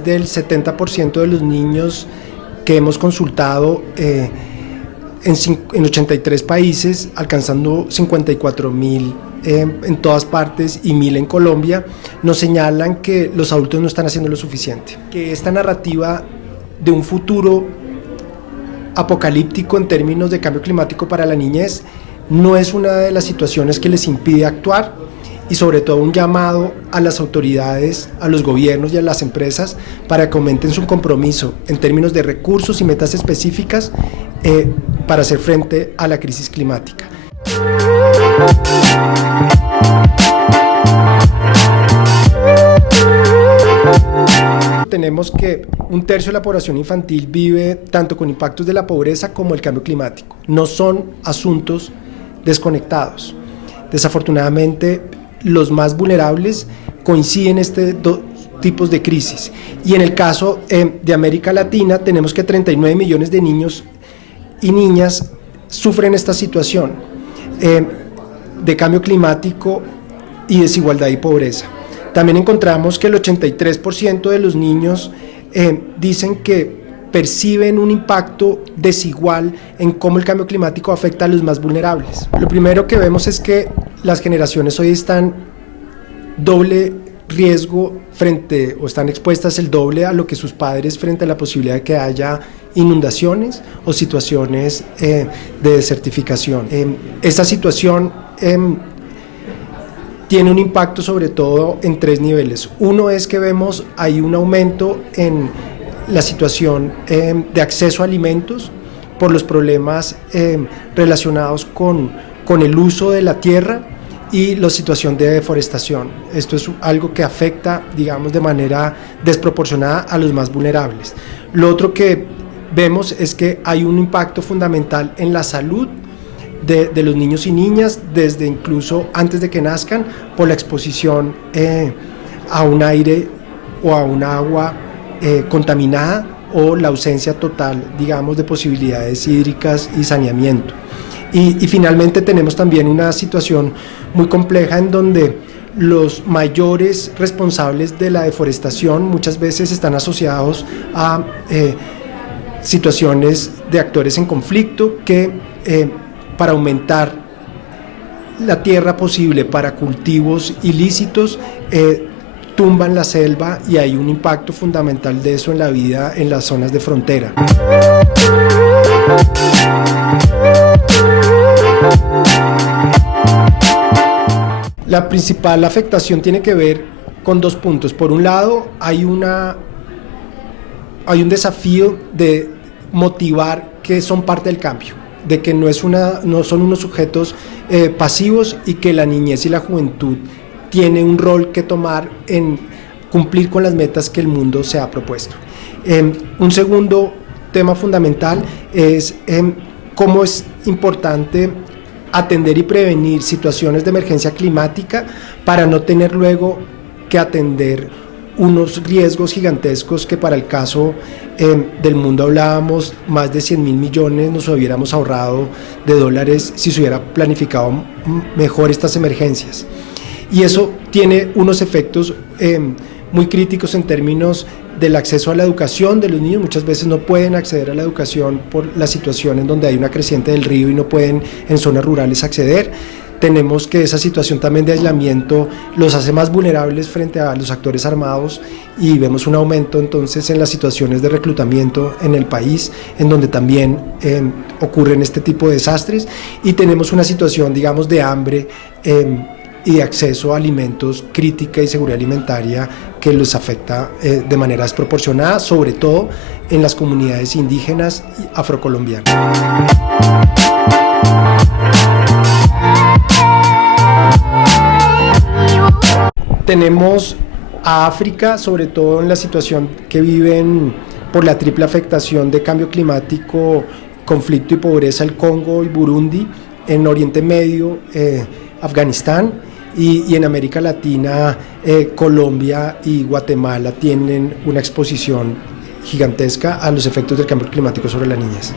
más del 70% de los niños que hemos consultado en 83 países, alcanzando 54.000 en todas partes y 1.000 en Colombia, nos señalan que los adultos no están haciendo lo suficiente. Que esta narrativa de un futuro apocalíptico en términos de cambio climático para la niñez no es una de las situaciones que les impide actuar, y sobre todo un llamado a las autoridades, a los gobiernos y a las empresas para que aumenten su compromiso en términos de recursos y metas específicas para hacer frente a la crisis climática. Tenemos que 1/3 de la población infantil vive tanto con impactos de la pobreza como el cambio climático. No son asuntos desconectados. Desafortunadamente, los más vulnerables coinciden dos tipos de crisis. Y en el caso de América Latina, tenemos que 39 millones de niños y niñas sufren esta situación de cambio climático y desigualdad y pobreza. También encontramos que el 83% de los niños dicen que perciben un impacto desigual en cómo el cambio climático afecta a los más vulnerables. Lo primero que vemos es que las generaciones hoy están doble riesgo o están expuestas el doble a lo que sus padres frente a la posibilidad de que haya inundaciones o situaciones de desertificación. Esta situación tiene un impacto sobre todo en 3 niveles. Uno es que vemos ahí un aumento en la situación de acceso a alimentos por los problemas relacionados con el uso de la tierra y la situación de deforestación. Esto es algo que afecta, digamos, de manera desproporcionada a los más vulnerables. Lo otro que vemos es que hay un impacto fundamental en la salud de los niños y niñas, desde incluso antes de que nazcan, por la exposición a un aire o a un agua contaminada o la ausencia total, digamos, de posibilidades hídricas y saneamiento. Y finalmente tenemos también una situación muy compleja en donde los mayores responsables de la deforestación muchas veces están asociados a situaciones de actores en conflicto que para aumentar la tierra posible para cultivos ilícitos tumban la selva, y hay un impacto fundamental de eso en la vida en las zonas de frontera. La principal afectación tiene que ver con 2 puntos. Por un lado, hay un desafío de motivar que son parte del cambio, de que no son unos sujetos pasivos, y que la niñez y la juventud tiene un rol que tomar en cumplir con las metas que el mundo se ha propuesto. Un segundo tema fundamental es cómo es importante atender y prevenir situaciones de emergencia climática para no tener luego que atender unos riesgos gigantescos que para el caso del mundo hablábamos, más de 100.000 millones nos hubiéramos ahorrado de dólares si se hubiera planificado mejor estas emergencias. Y eso tiene unos efectos muy críticos en términos del acceso a la educación de los niños. Muchas veces no pueden acceder a la educación por la situación en donde hay una creciente del río y no pueden en zonas rurales acceder. Tenemos que esa situación también de aislamiento los hace más vulnerables frente a los actores armados, y vemos un aumento entonces en las situaciones de reclutamiento en el país, en donde también ocurren este tipo de desastres, y tenemos una situación, digamos, de hambre y de acceso a alimentos crítica y seguridad alimentaria que los afecta de manera desproporcionada, sobre todo en las comunidades indígenas y afrocolombianas. Tenemos a África, sobre todo en la situación que viven por la triple afectación de cambio climático, conflicto y pobreza, el Congo y Burundi, en Oriente Medio, Afganistán, y en América Latina, Colombia y Guatemala tienen una exposición gigantesca a los efectos del cambio climático sobre la niñez.